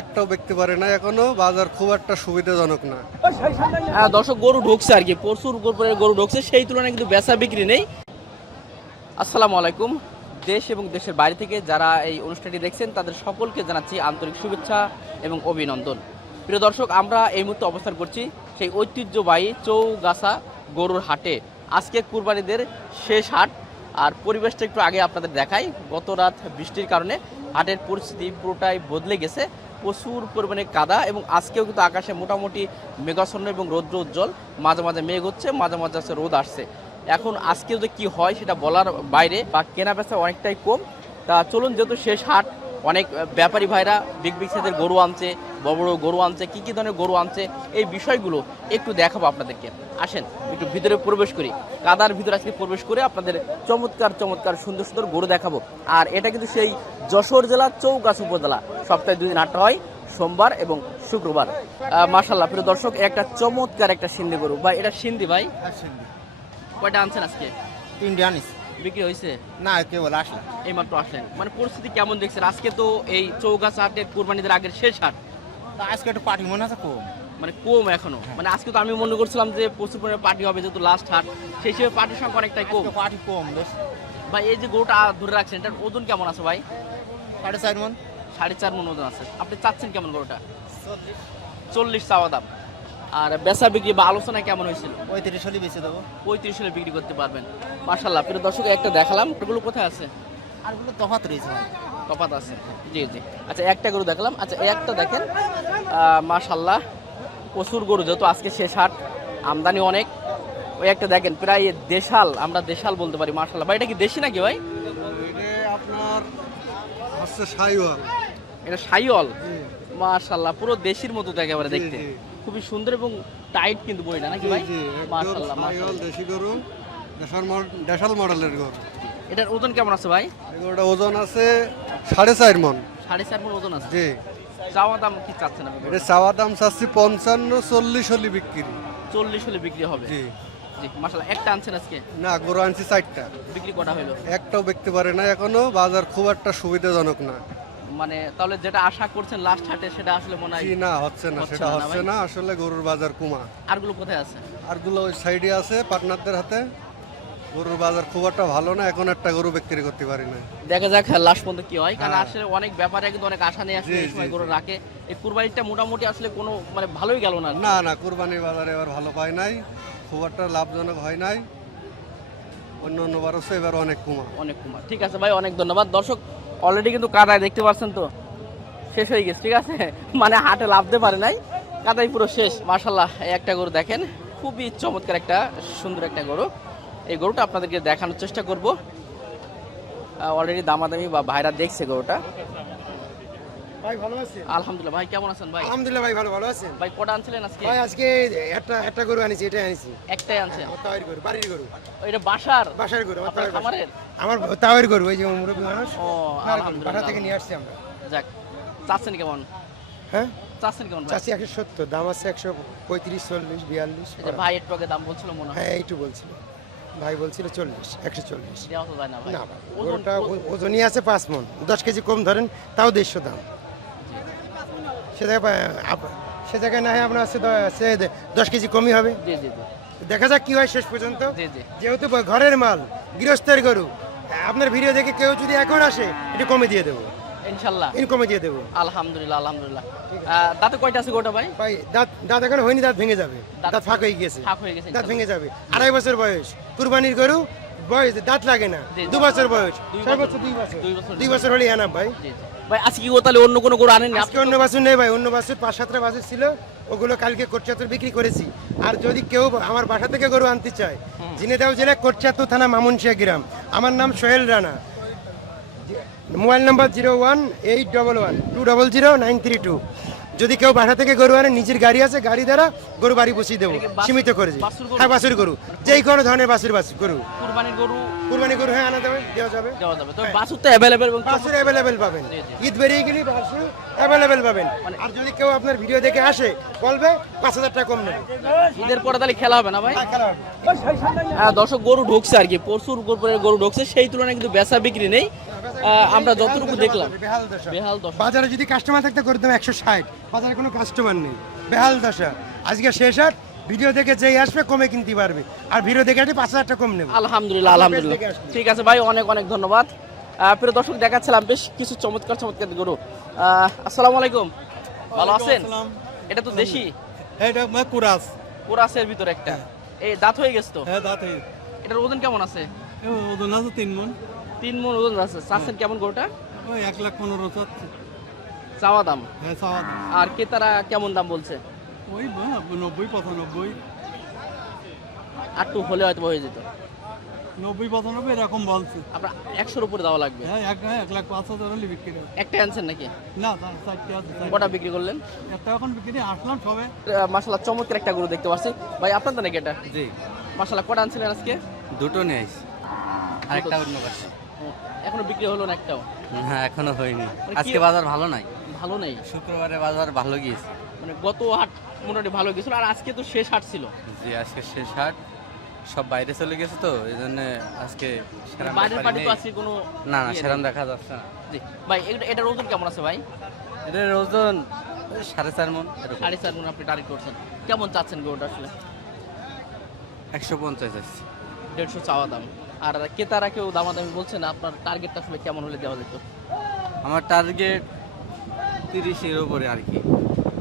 একটাও দেখতে পারে না, এখনো বাজার খুব একটা সুবিধাজনক না। দর্শক গরু ঢুকছে আর কি, প্রচুর গরু ঢুকছে, সেই তুলনায় কিন্তু বেচা বিক্রি নেই। আসসালামু আলাইকুম। দেশ এবং দেশের বাইরে থেকে যারা এই অনুষ্ঠানটি দেখছেন তাদের সকলকে জানাচ্ছি আন্তরিক শুভেচ্ছা এবং অভিনন্দন। প্রিয় দর্শক, আমরা এই মুহূর্তে অবস্থান করছি সেই ঐতিহ্যবাহী চৌগাছা গরুর হাটে। আজকে কুরবানিদের শেষ হাট, আর পরিবেশটা একটু আগে আপনাদের দেখাই। গত রাত বৃষ্টির কারণে হাটের পরিস্থিতি পুরোটাই বদলে গেছে, প্রচুর পরিমাণে কাদা, এবং আজকেও কিন্তু আকাশে মোটামুটি মেঘাচ্ছন্ন এবং রৌদ্র উজ্জ্বল, মাঝে মাঝে মেঘ হচ্ছে, মাঝে মাঝে আছে রোদ আসছে। এখন আজকেও যে কী হয় সেটা বলার বাইরে, বা কেনা বেচা অনেকটাই কম। তা চলুন, যেহেতু শেষ হাট, অনেক ব্যাপারী ভাইরা বিগ সাইজের গরু আনছে, বড় বড় গরু আনছে, কী কী ধরনের গরু আনছে, এই বিষয়গুলো একটু দেখাবো আপনাদেরকে। আসেন একটু ভিতরে প্রবেশ করি, কাদার ভিতরে আজকে প্রবেশ করে আপনাদের চমৎকার চমৎকার সুন্দর সুন্দর গরু দেখাবো। আর এটা কিন্তু সেই যশোর জেলা চৌগাছা উপজেলা, সপ্তাহে 2 দিন হাটটা হয়, সোমবার এবং শুক্রবার। মাশাআল্লাহ প্রিয় দর্শক, একটা চমৎকার একটা সিন্ধি গরু। ভাই এটা সিন্ধি ভাই? কয়টা আনছেন আজকে? 3টা আনিস। বিক্রি হয়েছে? না, কেবল আসলাম। এই মাত্র আসলেন, মানে পরিস্থিতি কেমন দেখছেন? আজকে তো এই চৌগাছা হাটের কুরবানিদের আগের শেষ হাট, তা আজকে একটু পার্টি মনে আছে কম। মানে কম এখনো। মানে আজকে তো আমি মনে করছিলাম যে প্রচুর পরিমাণে পার্টি হবে, যেহেতু লাস্ট হাট, সেই হিসেবে পার্টির সংখ্যা অনেকটাই কম। পার্টি কম বেশ। ভাই এই যে গরুটা ধরে রাখছেন, এটার ওজন কেমন আছে ভাই? 4.5 মণ। 4.5 মণ ওজন আছে। আপনি চাচ্ছেন কেমন গরুটা? 40 চাওয়া দাম। আর বেচা বিক্রি বা আলোচনা কেমন হয়েছিল? 35 হলে বেঁচে দেবো। 35 হলে বিক্রি করতে পারবেন। মাশাআল্লাহ প্রিয় দর্শক, একটা দেখালাম, এগুলো কোথায় আছে? আরগুলো তফাৎ রয়েছে। তফাৎ আছে, জি জি। আচ্ছা একটা গরু দেখলাম, আচ্ছা এই একটা দেখেন, মাশাআল্লাহ প্রচুর গরু, যেহেতু আজকে শেষ হাট, আমদানি অনেক। ওই একটা দেখেন, প্রায় দেশাল, আমরা দেশাল বলতে পারি। মাশাআল্লাহ ভাই, এটা কি দেশি নাকি ভাই? এটা আপনার হচ্ছে শাহিওয়াল। এটা শাহিওয়াল। মাশাআল্লাহ পুরো দেশির মতো তো একেবারে দেখতে, জি। খুবই সুন্দর এবং টাইট কিন্তু বইটা নাকি ভাই? মাশাআল্লাহ শাহিওয়াল মাশাআল্লাহ। দেশি গরু, দেশাল মডেলের গরু। এটার ওজন কেমন আছে ভাই? এই গরুটা ওজন আছে 4.5 মণ। 4.5 মণ ওজন আছে। জি। চাওয়া দাম কি চাচ্ছেন আপনি? এটা চাওয়া দাম চাচ্ছি 55-40 হলে বিক্রি। 40 হলে বিক্রি হবে। জি। জি মাশাআল্লাহ। একটা আনছেন আজকে? না, গরু আনছি 4টা। বিক্রি কটা হলো? একটাও দেখতে পারে না, এখনো বাজার খুব একটা সুবিধাজনক না। মানে তাহলে যেটা আশা করছেন লাস্ট হাটে, সেটা আসলে মনে হয় জি, না হচ্ছে না, সেটা না হচ্ছে ভাই? না, আসলে গরুর বাজার কমা। আরগুলো কোথায় আছে? আরগুলো ওই সাইডে আছে পার্টনারদের হাতে। গরুর বাজার খুব একটা ভালো না, এখন একটা গরু বিক্রি করতে পারি না। দেখা যাক লাস্ট পর্যন্ত কি হয়, কারণ হ্যাঁ। আসলে অনেক ব্যাপারে কিন্তু অনেক আশা নিয়ে আসলে জি, এই সময় জি, গরু জি। রাখে। এই কুরবানিটা মোটামুটি আসলে কোনো মানে ভালোই গেল না। না না, কুরবানির বাজারে এবার ভালো পায় নাই, খুব একটা লাভজনক হয় নাই। অন্য অন্য বার হচ্ছে, এবার অনেক কমা। অনেক কুমার। ঠিক আছে ভাই, অনেক ধন্যবাদ। দর্শক অলরেডি কিন্তু কাদায় দেখতে পাচ্ছেন তো, শেষ হয়ে গেছে। ঠিক আছে, মানে হাটে লাভতে পারে নাই, কাদাই পুরো শেষ। মাশাআল্লাহ এই একটা গরু দেখেন, খুবই চমৎকার একটা সুন্দর একটা গরু। এই গরুটা আপনাদেরকে দেখানোর চেষ্টা করব। অলরেডি দামাদামি বা ভাইরা দেখছে গরুটা। ভাই ভালো আছেন? আলহামদুলিল্লাহ। ভাই কেমন আছেন ভাই? আলহামদুলিল্লাহ ভাই, ভালো আছেন? ভাই কটা আনছিলেন আজকে? ভাই আজকে একটা গরু আনিছি, এটাই আনিছি। একটাই আনছেন? আমার তাওয়ের গরু, বাড়ির গরু। এটা বাসার? বাসার গরু, আপনার খামারের? আমার তাওয়ের গরু, ওই যে মুরব্বী মানুষ। ও বাসা থেকে আলহামদুলিল্লাহ। নিয়ে আসছি আমরা। যাক, চাচ্ছেন কেমন? হ্যাঁ, চাচ্ছেন কেমন ভাই? চাচ্ছি 170, দাম আছে 135, 40, 42। এই যে ভাই একটু আগে দাম বলছিল মনে হয়, হ্যাঁ এইটু বলছিল, ভাই বলছিল 40, 140। দেওয়া তো যায় না ভাই। না ভাই, ওজন গরুটা ওজনই আছে 5 মণ, 10 কেজি কম ধরেন, তাও 150 দাম। সে জায়গায় না হয় আপনার আছে 10 কেজি কমই হবে। জি জি জি দেখা যাক কি হয় শেষ পর্যন্ত। জি জি। যেহেতু ঘরের মাল, গৃহস্থের গরু, আপনার ভিডিও দেখে কেউ যদি এখন আসে, একটু কমে দিয়ে দেবো, ইনশাল্লাহ কমে দিয়ে দেবো। আলহামদুলিল্লাহ আলহামদুলিল্লাহ। দাঁতে কয়টা আছে গোটা ভাই? ভাই দাঁত এখন হয়নি, দাঁত ভেঙে যাবে, দাঁত ফাঁক হয়ে গেছে, ফাঁক হয়ে গেছে দাঁত ভেঙে যাবে। 2.5 বছর বয়স, কুরবানির গরু, বয়স দাঁত লাগে না, জি, জি। 2 বছর বয়স, 2 সর্বোচ্চ 2 বছর, 2 2 বছর হলে আনা ভাই। জি জি। ভাই আজকে কি তাহলে অন্য কোনো গরু আনেননি? আজকে অন্য বাছুর নেই ভাই, অন্য বাছুর 5-7টা বাছুর ছিল, ওগুলো কালকে কোটচাতুর বিক্রি করেছি। আর যদি কেউ আমার বাসা থেকে গরু আনতে চায়, ঝিনাইদহ জেলা কোটচাতুর থানা মামুনশিয়া গ্রাম, আমার নাম সোহেল রানা, মোবাইল নাম্বার 0181120932। যদি কেউ বাসা থেকে গরু আনে, নিজের গাড়ি আছে, গাড়ি দ্বারা গরু বাড়ি বসিয়ে দেবো, সীমিত করেছি। বাছুর গরু? হ্যাঁ বাছুর গরু, যেই কোনো ধরনের বাছুর গরু, কুরবানির গরু কুরবানি গরু, হ্যাঁ আনা দেওয়া যাবে। দেওয়া যাবে, তবে বাছুর তো অ্যাভেলেবেল এবং বাছুর অ্যাভেলেবেল পাবেন, জি, জি। ঈদ বেরিয়ে গেলে বাছুর অ্যাভেলেবেল পাবেন। আর যদি কেউ আপনার ভিডিও দেখে আসে, বলবে 5,000 টাকা কম নেবে। ঈদের পরে তাহলে খেলা হবে না ভাই? হ্যাঁ, খেলা হবে। দর্শক গরু ঢুকছে আর কি, প্রচুর গরু ঢুকছে, সেই তুলনায় কিন্তু বেচা বিক্রি নেই। আমরা যতটুকু দেখলাম বেহাল দশা। বেহাল দশা। বাজারে যদি কাস্টমার থাকতে করে দেবো 160, বাজারে কোনো কাস্টমার নেই, বেহাল দশা। আজকে শেষ হাট, ভিডিও দেখে যেই আসবে কমে কিনতে পারবে, আর ভিডিও দেখে 5,000 টাকা কম নেবে। আলহামদুলিল্লাহ আলহামদুলিল্লাহ, ঠিক আছে ভাই, অনেক অনেক ধন্যবাদ। প্রিয় দর্শক, দেখাচ্ছিলাম বেশ কিছু চমৎকার চমৎকার গরু। আসসালামু আলাইকুম, ভালো আছেন? এটা তো দেশি, এটা কুরাস। কোরাসের ভিতরে একটা, এই দাঁত হয়ে গেছে তো? হ্যাঁ, দাঁত এটার ওজন কেমন আছে? ওজন আছে 3 মণ। 3 মণ ওজন আছে। চাচ্ছেন কেমন গরুটা? ওই 1,15,000 চাচ্ছে। চাওয়া দাম? হ্যাঁ, চাওয়া দাম। আর ক্রেতারা কেমন দাম বলছে? ওই 90-95। আর একটু হলে হয়তো হয়ে যেত। 90-95 এরকম বলছে। আপনার 100-র উপরে দেওয়া লাগবে। হ্যাঁ, 1,05,000 হলে বিক্রি হবে। একটা আনছেন নাকি? না, 4টি আছে। কটা বিক্রি করলেন? একটা এখন বিক্রি আসলাম সবে। মাশাআল্লাহ, চমৎকার একটা গরু দেখতে পাচ্ছি ভাই। আপনার তো নাকি এটা? জি, মাশাআল্লাহ, কটা আনছিলেন আজকে? দুটো নিয়ে আসি, আরেকটা অন্য পাশে। এখনো বিক্রি হলো না একটাও? হ্যাঁ, এখনো হয়নি। মানে আজকে কি- বাজার ভালো নাই, ভালো নেই শুক্রবারে বাজার ভালো গিয়েছে। মানে গত হাট মোটামুটি ভালো গেছিল, আর আজকে তো শেষ হাট ছিল। জি, আজকে শেষ হাট, সব বাইরে চলে গেছে তো এই জন্য আজকে সেরাম বাইরের ব্যাপারই পার্টি তো নেই। আজকে কোনো না, ইয়ে সেরাম নেই। দেখা যাচ্ছে না। জি ভাই, এটার ওজন কেমন আছে ভাই? এটার ওজন 4.5 মণ এরকম। 4.5 মণ আপনি টার্গেট করছেন। কেমন চাচ্ছেন গরুটা আসলে? 150 আছে। 150 চাওয়া দাম। আর ক্রেতারা কেউ দামাদামি বলছে না? আপনার টার্গেটটা আসলে কেমন হলে দেওয়া যেত? আমার টার্গেট 30-এর উপরে আর কি।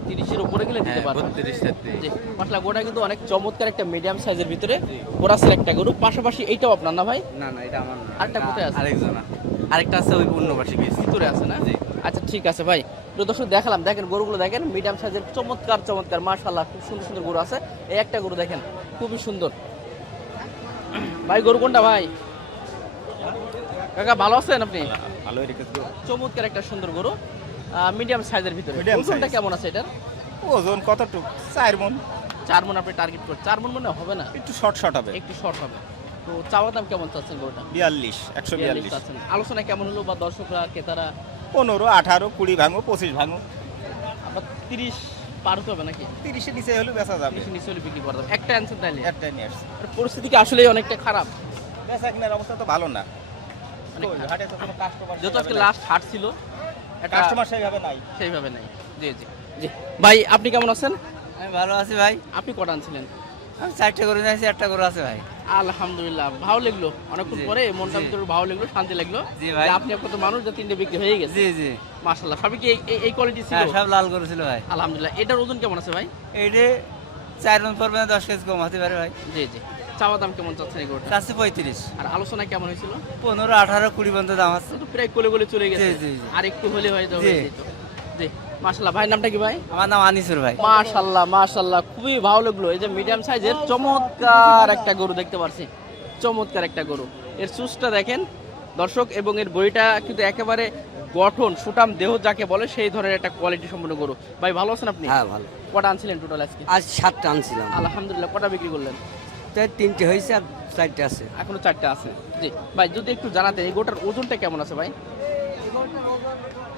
30-এর উপরে গেলে দিতে হ্যাঁ, পারবেন। 32-33। জি মাশাআল্লাহ, গোটা কিন্তু অনেক চমৎকার একটা মিডিয়াম সাইজের ভিতরে কোরাসের একটা গরু। পাশাপাশি এইটাও আপনার না ভাই? না না, এটা আমার না। আরেকটা কোথায় আছে? আরেকজন আছে। আরেকটা আছে ওই অন্য পাশে গেছে। ভিতরে আছে না? জি। আচ্ছা ঠিক আছে ভাই, প্রিয় দর্শক দেখালাম, দেখেন গরুগুলো দেখেন, মিডিয়াম সাইজের চমৎকার চমৎকার মাশাআল্লাহ, খুব সুন্দর সুন্দর গরু আছে। এই একটা গরু দেখেন, খুবই সুন্দর। ভাই গরু কোনটা ভাই? কাকা ভালো আছেন আপনি? ভালোই রেখেছি। চমৎকার একটা সুন্দর গরু, মিডিয়াম সাইজের ভিতরে। Medium ওজনটা size। কেমন আছে এটার? ওজন কতটুকু? 4 মণ। 4 মণ আপনি টার্গেট করছেন? 4 মণ মনে হবে না, একটু শর্ট হবে। একটু শর্ট হবে। তো চাওয়া দাম কেমন চাচ্ছেন গরুটা? 42, 142। চাচ্ছেন। আলোচনা কেমন হলো, বা দর্শকরা ক্রেতারা? 15, 18, 20 ভাঙো, 25 ভাঙো। আবার 30 পার হতে হবে নাকি? 30 এর নিচে হলে বেচা যাবে। 30 নিচে হলে বিক্রি করা যাবে। একটা অ্যান্সার তাইলে? একটাই নিয়ে আসছি। পরিস্থিতি কি আসলেই অনেকটা খারাপ? বেচা কেনার অবস্থা তো ভালো না। অনেক তো খারাপ। হাটে তো কোনো কাস্টমার যেহেতু আজকে লাস্ট হাট ছিল, একটা কাস্টমার সেইভাবে নাই। সেইভাবে নাই। জি জি জি ভাই, আপনি কেমন আছেন? আমি ভালো আছি ভাই। আপনি কটা আনছিলেন? আমি 4টে করে নিয়েছি, একটা করে আছে ভাই। আলহামদুলিল্লাহ, ভালো লাগলো অনেকক্ষণ জি, পরে, মনটা জি। ভিতরে ভালো লাগলো, শান্তি লাগলো জি ভাই। যে আপনি কত মানুষ, যে 3টে বিক্রি হয়ে গেছে। জি জি, মাশাআল্লাহ, সবই কি এই কোয়ালিটি ছিল? হ্যাঁ, সব লাল করেছিল ভাই। আলহামদুলিল্লাহ। এটার ওজন কেমন আছে ভাই? এইটে 4 মণ পড়বে না, 10 কেজি কম হতে পারে ভাই। জি জি। চাওয়া দাম কেমন চাচ্ছেন এই গরুটা? চাচ্ছি 35। আর আলোচনা কেমন হয়েছিল? 15, 18, 20 পর্যন্ত দাম আছে। তো প্রায় কোলে কোলে চলে গেছে। জি, জি, জি। আর একটু হলে হয়ে যাবে। জি। জি মাশাআল্লাহ। ভাই নামটা কি ভাই? আমার নাম আনিসুর ভাই। মাশাআল্লাহ মাশাআল্লাহ, খুবই ভালো লাগলো। এই যে মিডিয়াম সাইজের চমৎকার একটা গরু দেখতে পারছি, চমৎকার একটা গরু। এর চুজটা দেখেন দর্শক, এবং এর বইটা কিন্তু একেবারে গঠন সুটাম দেহ যাকে বলে, সেই ধরনের একটা কোয়ালিটি সম্পন্ন গরু। ভাই ভালো আছেন আপনি? হ্যাঁ ভালো। কটা আনছিলেন টোটাল আজকে? আজ 7টা আনছিলাম, আলহামদুলিল্লাহ। কটা বিক্রি করলেন? তাই 3টে হয়েছে আর 4টে আছে। এখনো 4টে আছে। জি ভাই, যদি একটু জানাতেন এই গোটার ওজনটা কেমন আছে ভাই?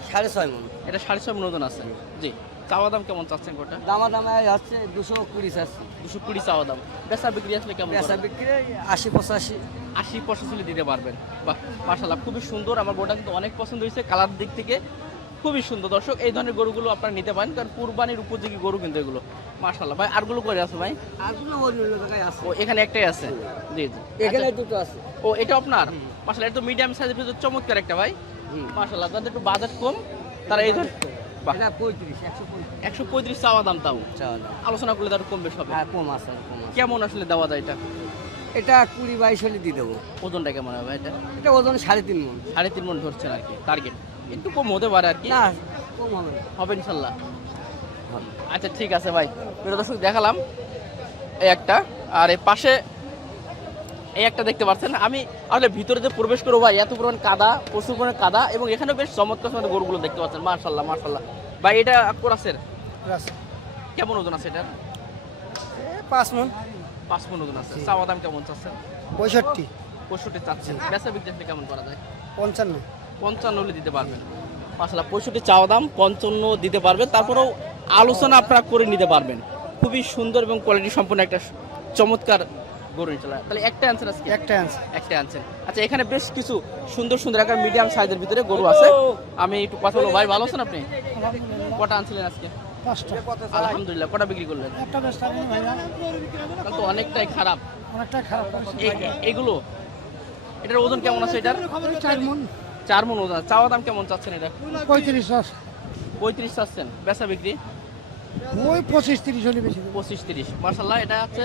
6.5 মণ। এটা 6.5 মণ ওজন আছে। জি। চাওয়া দাম কেমন চাচ্ছেন গোটা? দামা দামে হচ্ছে 220 আছে। 220 চাওয়া দাম। বেচা বিক্রি আসলে কেমন পেঁচা করেন? বিক্রি 80-85। 80% দিতে পারবেন। বাহ মাশাআল্লাহ, খুবই সুন্দর। আমার গরুটা কিন্তু অনেক পছন্দ হয়েছে, কালার দিক থেকে খুবই সুন্দর। দর্শক এই ধরনের গরুগুলো আপনারা নিতে পারেন, কারণ কুরবানির উপযোগী গরু কিন্তু এগুলো। মাশাআল্লাহ ভাই, আরগুলো করে আছে ভাই? আরগুলো অন্য জায়গায় আছে। ও এখানে একটাই আছে। জি জি। এখানে আচ্ছা, দুটো আছে। ও এটা আপনার? মাশাআল্লাহ, এটা তো মিডিয়াম সাইজের ভিতর চমৎকার একটা ভাই। মাশাআল্লাহ, যাদের একটু বাজেট কম তারা এই ধরনের। বাহ, এটা 135। 135 চাওয়া দাম। তাও চল। আলোচনা করলে তার কম বেশ হবে। হ্যাঁ, কম আছে, কম আছে। কেমন আসলে দেওয়া যায় এটা? এটা 20-22 হলে দিয়ে দেবো। ওজনটা কেমন হবে এটা? এটা ওজন 3.5 মণ। 3.5 মণ ধরছেন আর কি টার্গেট? একটু কম হতে পারে আর কি। না, কম হবে না। হবে ইনশাল্লাহ। আচ্ছা ঠিক আছে ভাই, প্রিয় দর্শক দেখালাম এই একটা, আর এই পাশে এই একটা দেখতে পাচ্ছেন। আমি আসলে ভিতরে যে প্রবেশ করবো ভাই, এত পরিমাণ কাদা, প্রচুর পরিমাণ কাদা, এবং এখানে বেশ চমৎকার চমৎকার গরুগুলো দেখতে পাচ্ছেন। মাশাআল্লাহ মাশাআল্লাহ। ভাই এটা কোরাসের কেমন ওজন আছে এটা? 5 মণ। 5 মণ ওজন আছে। চাওয়া দাম কেমন চাচ্ছেন? 65, 65 চাচ্ছেন। বেচা বিক্রি আসলে কেমন করা যায়? 55। 55 হলে দিতে পারবেন। মাশাআল্লাহ, 65 চাওয়া দাম, 55 দিতে পারবেন। তারপরেও আলোচনা আপনারা করে নিতে পারবেন। খুবই সুন্দর এবং কোয়ালিটি সম্পন্ন একটা চমৎকার গরু ইনশাল্লাহ। তাহলে একটা আনছেন আজকে? একটা আছে একটা আনছেন। আচ্ছা, এখানে বেশ কিছু সুন্দর সুন্দর একটা মিডিয়াম সাইজের ভিতরে গরু আছে। আমি একটু কথা বলবো। ভাই ভালো আছেন আপনি? কটা আনছিলেন আজকে? আলহামদুলিল্লাহ। কটা বিক্রি করলেন? একটা বেশটা নেই ভাইয়া, তাহলে তো অনেকটাই খারাপ। অনেকটা খারাপ। এগুলো এটার ওজন কেমন আছে? এটার 4 মণ, 4 মণ ওজন। চাওয়া দাম কেমন চাচ্ছেন এটা? 35 35 চাচ্ছেন। বেচা বিক্রি ওই 25-30 হলে বেশি। 25-30। মাশাআল্লাহ, এটা হচ্ছে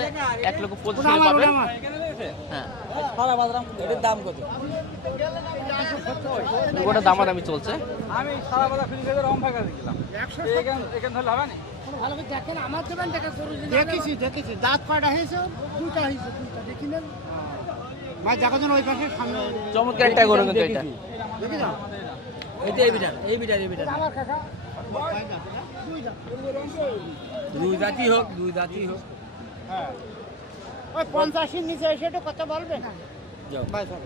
1,25,000 হলে পাবেন। হ্যাঁ, এটার দাম কত? গোটা দামাদামি চলছে। আমি সারা বাজার ফ্রি করে রং ভাগা দিলাম। এখান ধরলে হবে না? ভালো করে দেখেন, আমার দোকান থেকে দেখেছি দাঁত কয়টা হয়েছে? দুইটা হয়েছে, দুইটা দেখি না ভাই। দেখো যেন ওই পাশে সামনে চমৎকার একটা গরু কিন্তু এটা। দেখি না এটা এই বিটার আমার কাকা দুই জাতি হোক হ্যাঁ, ওই 85 নিচে এসে একটু কথা বলবেন। ভাই স্যার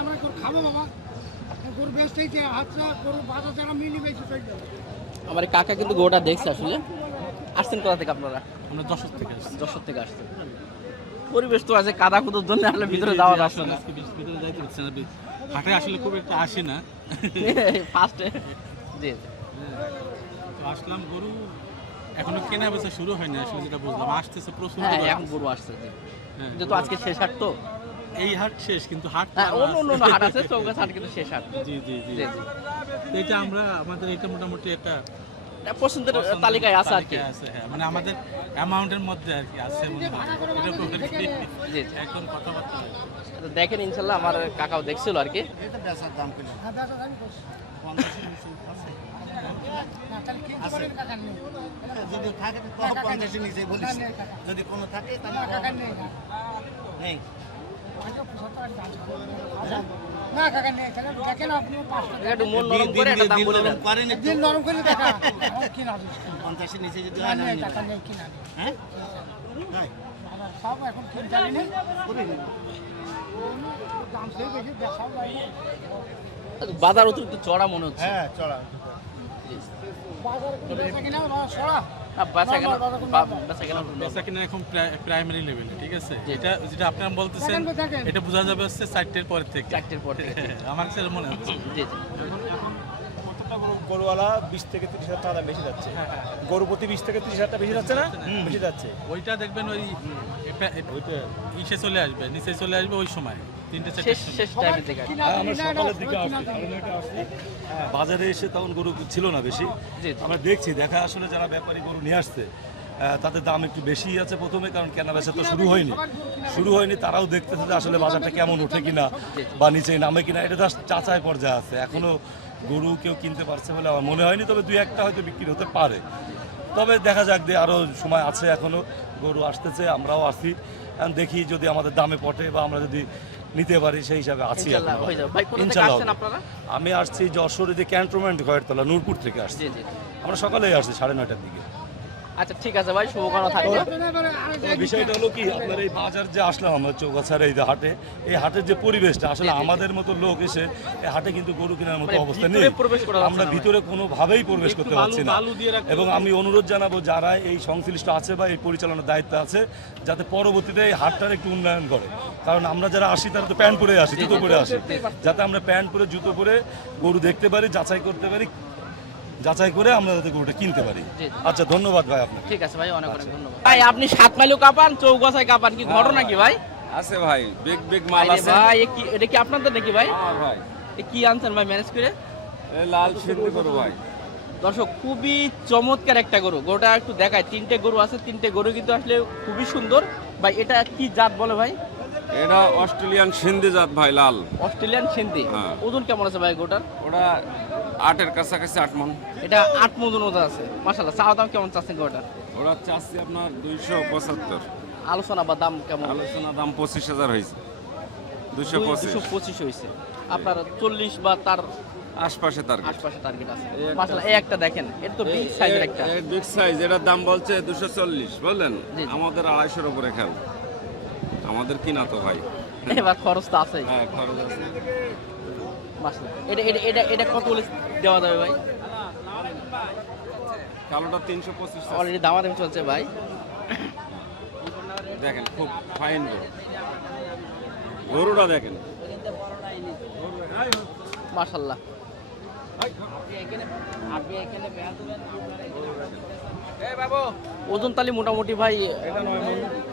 আমরা খাবো বাবা, গরু বেচতেই হাতটা গরু বাজার যারা মিলি বেশি চলবে। আমার এই কাকা কিন্তু গরুটা দেখছে আসলে। আসছেন কোথা থেকে আপনারা? আমরা যশোর থেকে আসছি। যশোর থেকে আসছেন। পরিবেশ তো আছে, কাদা কুদোর জন্য আসলে ভিতরে যাওয়া যাচ্ছে না। ভিতরে যাইতে পারছি না, হাটে আসলে খুব একটা আসে না। ফার্স্টে জি তো আসলাম, গরু এখনো কেনা বেচা শুরু হয়নি আসলে, যেটা বুঝলাম আসতেছে প্রচুর হ্যাঁ, গরু এখন আসতেছে। গরু আসছে জি। হ্যাঁ, যেহেতু আজকে শেষ হাট তো। এই হাট শেষ, কিন্তু হাট তো হ্যাঁ, আরো অন্য আছে। হাট আছে, চৌগাছ হাট কিন্তু শেষ হাট। জি জি জি। জি জি। তো এটা আমাদের এটা মোটামুটি একটা পছন্দের তালিকায় আছে আর কি। তালিকায় আছে, হ্যাঁ, মানে আমাদের অ্যামাউন্টের মধ্যে আর কি আছে মনে হয় এরকম আর কি। জি জি। এখন কথাবার্তা তো দেখেন, ইনশাল্লাহ আমার কাকাও দেখছিল আর কি। এটা বেচার দাম কিলো হ্যাঁ, বেচা দাম করছি। না, তাহলে কিনতে পারেন কাকা নেই। যদি থাকে তো 50 নিচে বলিস, যদি কোনো থাকে তাহলে না, কাকা নেই না। নেই। হয়তো 75 দাম। আচ্ছা, না কাকা নেই, তাহলে দেখেন আপনি 5 টাকা একটু মন নরম করে একটা দাম বলে দেন। করেন একটু দিন নরম করে দেখা। আমার কিনা আছে। 50 নিচে যদি না, হয় না নেই, টাকা নেই, কিনা নেই। হ্যাঁ তাই আবার সব এখন কিন জানি নেই। দাম সেই বেশি, বেচাও যায় না। বাজার অতিরিক্ত চড়া মনে হচ্ছে। হ্যাঁ চড়া বাজারে কোনো বেচা কিনা বাবা সরা। না, বেচা কেনা বাজার কোনো বেচা কেনা বেচা কিনা এখন প্রাইমারি লেভেলে, ঠিক আছে। জি। এটা যেটা আপনারা বলতেছেন দেখেন, দেখেন। এটা বোঝা যাবে হচ্ছে 4টের পর থেকে। 4টের পর থেকে। আমার কাছে মনে হচ্ছে। জি জি। প্রত্যেকটা গরুওয়ালা 20 থেকে 30 হাজার টাকা বেশি যাচ্ছে। গরু প্রতি 20 থেকে 30 হাজার টাকা বেশি যাচ্ছে না? বেশি যাচ্ছে। ওইটা দেখবেন ওই ইসে চলে আসবে, নিচে চলে আসবে ওই সময় 3-4 শেষ শেষ টাইমের দিকে আর কি। কিনা দিই না, সকালের দিকে কিনা আসছি, দিই। কারণ এটা আসছি। বাজারে এসে তখন গরু ছিল না বেশি। জি জি। আমরা দেখছি, দেখা আসলে যারা ব্যাপারী গরু নিয়ে আসছে তাদের দাম একটু বেশি আছে প্রথমে, কারণ কেনা বেচা তো শুরু হয়নি। তারাও দেখতেছে যে আসলে বাজারটা কেমন ওঠে কিনা বা নিচে নামে কিনা, এটা জাস্ট যাচাই পর্যায়ে আছে। এখনো গরু কেউ কিনতে পারছে বলে আমার মনে হয়নি, তবে 2-1টা হয়তো বিক্রি হতে পারে। তবে দেখা যাক, যে আরও সময় আছে, এখনো গরু আসতেছে, আমরাও আসি। এখন দেখি যদি আমাদের দামে পটে বা আমরা যদি নিতে পারি, সেই হিসাবে আছি ইনশাল্লাহ এখনো। হয়ে যাবে। ভাই কোথা থেকে ইনশাল্লাহ আসছেন হবে। আপনারা? আমি আসছি যশোরে যে ক্যান্টনমেন্ট খয়েরতলা নূরপুর থেকে আসছি। জি জি। আমরা সকালেই আসছি 9:30টার দিকে। আচ্ছা ঠিক আছে ভাই, শুভকামনা থাকলো। তো বিষয়টা হলো কি, আপনার এই বাজার যে আসলাম আমরা চৌগাছার এই যে হাটে, এই হাটের যে পরিবেশটা আসলে আমাদের মতো লোক এসে এই হাটে কিন্তু গরু কেনার মতো মানে অবস্থা ভিতরে নেই। প্রবেশ করা যাচ্ছে আমরা না ভিতরে কোনোভাবেই প্রবেশ একটু করতে পারছি না। বালু দিয়ে রাখতে এবং আমি অনুরোধ জানাবো যারা এই সংশ্লিষ্ট আছে বা এই পরিচালনার দায়িত্ব আছে, যাতে পরবর্তীতে এই হাটটার একটু উন্নয়ন করে। কারণ আমরা যারা আসি তারা তো প্যান্ট পরে আসি, জুতো পরে আসি, যাতে আমরা প্যান্ট পরে জুতো পরে গরু দেখতে পারি, যাচাই করতে পারি, যাচাই করে আমরা যাতে গরুটা কিনতে পারি। জি। আচ্ছা, ধন্যবাদ ভাই আপনাকে। ঠিক আছে ভাই, অনেক অনেক ধন্যবাদ। ভাই আপনি 7 মাইলও কাপান, চৌগাছায় কাপান, কি ঘটনা কি ভাই? আছে ভাই, বিগ বিগ মাল আরে আছে। ভাই এটা কি আপনাদের নাকি ভাই? হ্যাঁ ভাই, এ কি আনছেন ভাই ম্যানেজ করে? এই লাল সিন্ধি করো ভাই। দর্শক, খুবই চমৎকার একটা গরু। গরুটা একটু দেখায়, 3টে গরু আছে, 3টে গরু কিন্তু আসলে খুবই সুন্দর। ভাই এটা কি জাত বলে ভাই? এটা অস্ট্রেলিয়ান সিন্ধি জাত ভাই, লাল। অস্ট্রেলিয়ান সিন্ধি। হ্যাঁ। ওজন কেমন আছে ভাই গরুটার? ওটা 8-এর কাছাকাছি 8 মণ। এটা 8 মণ ওজন আছে। মাশাআল্লাহ। চাওয়া দাম কেমন চাচ্ছেন গরুটার? ওটা চাচ্ছি আপনার 275। আলোচনা বা দাম কেমন? আলোচনা দাম 25,000 হয়েছে। 225 225 হয়েছে। আপনার 40 বা তার আশপাশে তার আশপাশে টার্গেট আছে। মাশাআল্লাহ, এই একটা দেখেন, এটা তো বিগ সাইজের একটা। বিগ সাইজ, এটার দাম বলছে 240, বুঝলেন? জি, জি। আমাদের 250-এর উপরে খেল, আমাদের কিনা তো ভাই। এবার খরচ তো আছে। হ্যাঁ, খরচ আছে। মাশাআল্লাহ। এটা এটা এটা এটা কত বলে দেওয়া যাবে ভাই? কালোটা 325 অলরেডি দামাদামি চলছে ভাই। দেখেন খুব ফাইন গরু, গরুটা দেখেন মাশাআল্লাহ। ওজন তালি মোটামুটি ভাই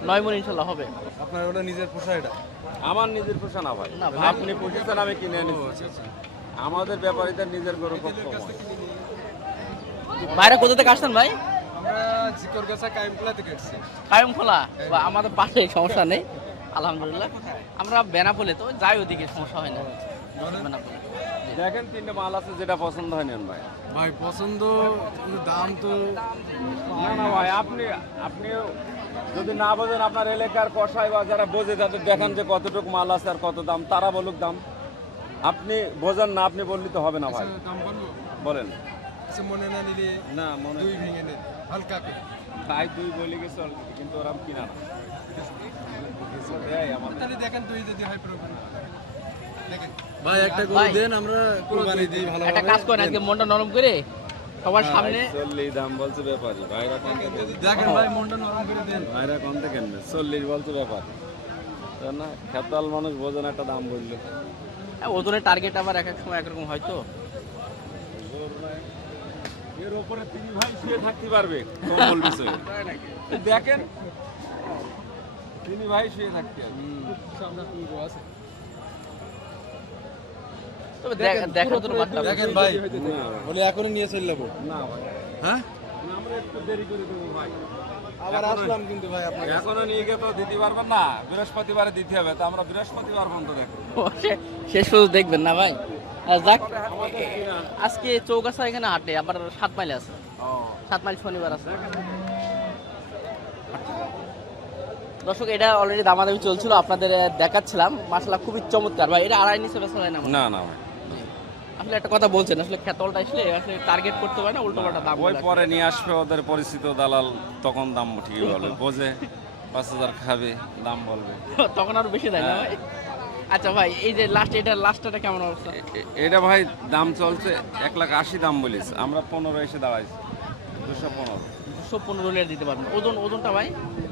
9 মণ ইনশাল্লাহ হবে। আপনার ওটা নিজের পোষা এটা? আমার নিজের পোষা না ভাই, না ভাই। আপনি পুষেছেন আমি কিনে এনেছি। আমাদের ব্যাপারীদের নিজের গরু খুব কম হয়। বাইরে কোথা থেকে আসছেন ভাই? আমরা জিকরগাছা কাইমখোলা থেকে এসেছি। কায়মখোলা বা আমাদের পাশে, সমস্যা নেই আলহামদুলিল্লাহ। আমরা বেনাপোলে তো যাই, ওদিকে সমস্যা হয় না। বেনাপোলে দেখেন 3টে মাল আছে, যেটা পছন্দ হয় নেন ভাই। ভাই পছন্দ, দাম তো না না ভাই, আপনি আপনি যদি না বোঝেন, আপনার এলাকার কষাই বা যারা বোঝে তাদের দেখান যে কতটুকু মাল আছে আর কত দাম, তারা বলুক দাম। আপনি বোঝেন না, আপনি বললে তো হবে না ভাই। দাম বলবো, বলেন কিছু মনে না নিলে না মনে দুই ভেঙে নে হালকা করে। তাই তুই বলে গেছে অলরেডি, কিন্তু ওরা কিনা না। এই আমাদের তাহলে দেখেন তুই যদি হাই প্রবলেম দেখেন ভাই একটা ভাই, গরু দেন, আমরা কুরবানি দিই ভালো। একটা কাজ করেন, আজকে মনটা নরম করে সবার সামনে। চল্লিশ দাম বলছে ব্যাপারী, ভাইরা কম দেখেন ভাই মনটা নরম করে দেন। ভাইরা কম থেকে 40 বলছে ব্যাপারী, তাই না? খেতাল মানুষ বোঝেন একটা দাম বললো। ওজনের টার্গেট আবার এক এক সময় একরকম হয়তো। এর উপরে 3 ভাই শুয়ে থাকতে পারবে কম্বল বিষয়ে, দেখেন 3 ভাই শুয়ে থাকতে পারবে। তবে দেখার জন্য মাত্রা দেখেন ভাই বলে এখনই নিয়ে চলে যাবো। না ভাই, হ্যাঁ আমরা একটু দেরি করে দেবো ভাই। আবার আসলাম কিন্তু ভাই আপনার এখনো নিয়ে গিয়ে তো দিতে পারবেন না, বৃহস্পতিবারে দিতে হবে, তো আমরা বৃহস্পতিবার পর্যন্ত দেখবো। শেষ শুধু দেখবেন না ভাই। যাক, আজকে চৌগাছা এখানে হাটে, আবার 7 মাইল আছে, 7 মাইল শনিবার আছে। দর্শক, এটা অলরেডি দামাদামি চলছিল, আপনাদের দেখাচ্ছিলাম। মাশাআল্লাহ খুবই চমৎকার ভাই। এটা আড়াই নিচে বেচা যায় না মনে হয়? না না ভাই, আসলে একটা কথা বলছেন, আসলে খেতলটা আসলে আসলে টার্গেট করতে পারে না, উল্টো পাল্টা দাম ওই বলে পরে নিয়ে আসবে ওদের পরিচিত দালাল, তখন দাম ঠিকই বলবে, বোঝে 5000 খাবে দাম বলবে। তখন আরো বেশি দেয় না ভাই? আচ্ছা ভাই, এই যে লাস্ট, এটা লাস্টটা কেমন অবস্থা? এটা ভাই দাম চলছে 1,80,000 দাম বলেছে, আমরা 15 এসে দাঁড়াইছি, 215। 215 দিতে পারবেন। ওজনটা ভাই?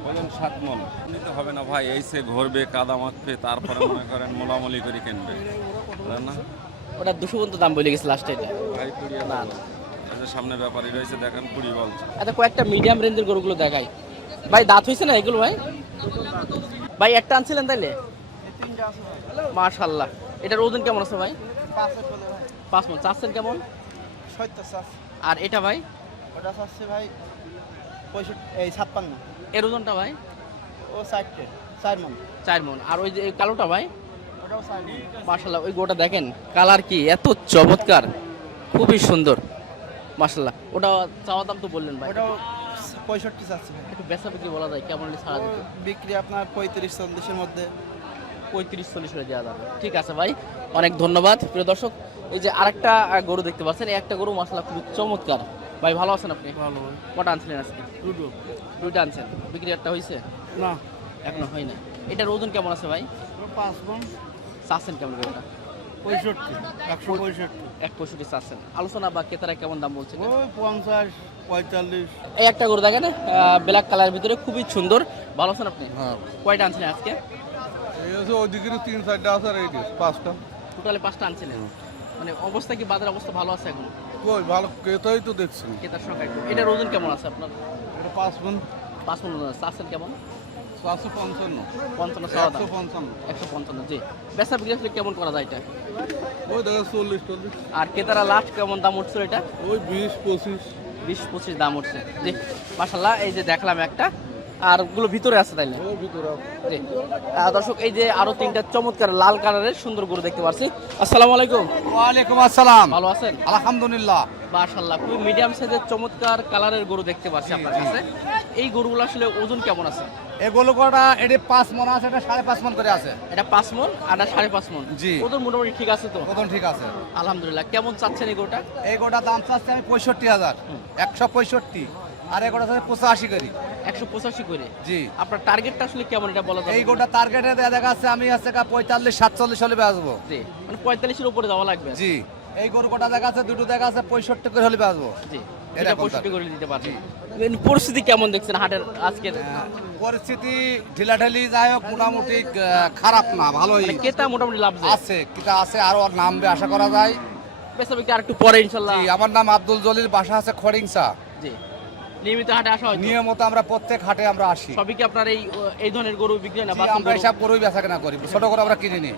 ওজন 7 মণ। নিতে হবে না ভাই, এইসে ঘুরবে, কাদা মাখবে, তারপরে মনে করেন মোলামুলি করে কিনবে, তাই না? ওটা 200 পর্যন্ত দাম বলে গেছে লাস্টে এটা। ভাই 20 না, না, এই যে সামনে ব্যাপারী রয়েছে, দেখেন 20 বলছে। আচ্ছা, কয়েকটা মিডিয়াম রেঞ্জের গরুগুলো দেখাই ভাই। দাঁত হয়েছে না এগুলো ভাই? ভাই একটা আনছিলেন তাইলে? মাশাআল্লাহ। এটার ওজন কেমন আছে ভাই? 5 মণ। চাচ্ছেন কেমন? 70 আর এটা ভাই? ওটা চাচ্ছে ভাই 56 এর ওজনটা ভাই? ও 4 মণ। 4 মণ। আর ওই যে এই কালোটা ভাই? ওটাও 4 মণ। মাশাআল্লাহ, ওই গোটা দেখেন, কালার কি এত চমৎকার, খুবই সুন্দর মাশাআল্লাহ। ওটা চাওয়া দাম তো বললেন ভাই? ওটাও 65 চাচ্ছে ভাই। একটু বেচা বিক্রি বলা যায় কেমন হলে ছাড়া ও যেত? বিক্রি আপনার 35-40 এর মধ্যে। 35-40 হলে দেওয়া যাবে। ঠিক আছে ভাই, অনেক ধন্যবাদ। প্রিয় দর্শক, এই যে আরেকটা গরু দেখতে পাচ্ছেন, এই একটা গরু মাশাআল্লাহ খুবই চমৎকার। ভাই ভালো আছেন আপনি? ভালো। কটা আনছিলেন আজকে? দুটো আনছেন। বিক্রি একটা হয়েছে? না, এখনো হয় না। এটার ওজন কেমন আছে ভাই? 5 মণ। চাচ্ছেন কেমন করে এটা? 65, 165। 165 চাচ্ছেন। আলোচনা বা ক্রেতারা কেমন দাম বলছে? ওই 50, 45। এই একটা গরু দেখেন, ব্ল্যাক কালারের ভিতরে খুবই সুন্দর। ভালো আছেন আপনি? হ্যাঁ কয়টা আনছিলেন আজকে? এই আছে ওইদিকে 3-4টা আছে আর এই 5টা। টোটালে 5টা আনছিলেন। মানে অবস্থা কি, বাজার অবস্থা ভালো আছে এখন? কই ভালো ক্রেতাই তো দেখছেন। ক্রেতার সংখ্যা একটু। এটার ওজন কেমন আছে আপনার? এটা 5 মণ। 5 মণ ওজন আছে। চাচ্ছেন কেমন? 755। 55 চাওয়া দাম। 155। 155 জি। বেচা বিক্রি আসলে কেমন করা যায় এটা? ওই দেখা 40-40। আর ক্রেতারা লাস্ট কেমন দাম উঠছিল এটা? ওই 20-25। 20-25 দাম উঠছে জি। মাশাআল্লাহ, এই যে দেখলাম একটা, আর ওগুলো ভিতরে আছে তাইলে ওই ভিতরে জি। দর্শক, এই যে আরো 3টা চমৎকার লাল কালারের সুন্দর গরু দেখতে পাচ্ছি। আসসালামু আলাইকুম। ওয়ালাইকুম আসসালাম। ভালো আছেন? আলহামদুলিল্লাহ। মাশাআল্লাহ, খুব মিডিয়াম সাইজের চমৎকার কালারের গরু দেখতে পাচ্ছি আপনার কাছে। এই গরুগুলো আসলে ওজন কেমন আছে? এগুলো কটা এটি 5 মণ আছে, এটা 5.5 মণ করে আছে। এটা 5 মণ আর এটা 5.5 মণ। জি। ওজন মোটামুটি ঠিক আছে তো? কত ঠিক আছে। আলহামদুলিল্লাহ। কেমন চাচ্ছেন এই গরুটা? এই গোটা দাম চাচ্ছি আমি 65,000। 165। আর এই গোটা চাচ্ছি 85 করি। 185 করে। জি। আপনার টার্গেটটা আসলে কেমন এটা বলা যাবে? এই গোটা টার্গেটে দেখা যাচ্ছে আমি আছে 45-47 হলে বেচবো। জি, মানে 45-এর উপরে যাওয়া লাগবে। জি, এই গরু কটা জায়গা আছে, দুটো জায়গা আছে 65 করে হলে বাঁচবো। জি, এরকম এটা 65 করে দিতে পারবেন। পরিস্থিতি কেমন দেখছেন হাটের আজকের? পরিস্থিতি ঢিলাঢালি যাই হোক, মোটামুটি খারাপ না, ভালোই মানে ক্রেতা মোটামুটি লাভ আছে, কিটা আছে, আরো নামবে আশা করা যায়। বেচা বিক্রি আরেকটু পরে ইনশাআল্লাহ। জি, আমার নাম আব্দুল জলিল, বাসা আছে খড়িংসা। জি, নিয়মিত হাটে আসা হয়? নিয়মিত আমরা প্রত্যেক হাটে আমরা আসি। সবই কি আপনার এই ধরনের গরু বিক্রি হয় না? জি, আমরা এসব গরুই বেচা কেনা করি, ছোট গরু আমরা কিনি নি।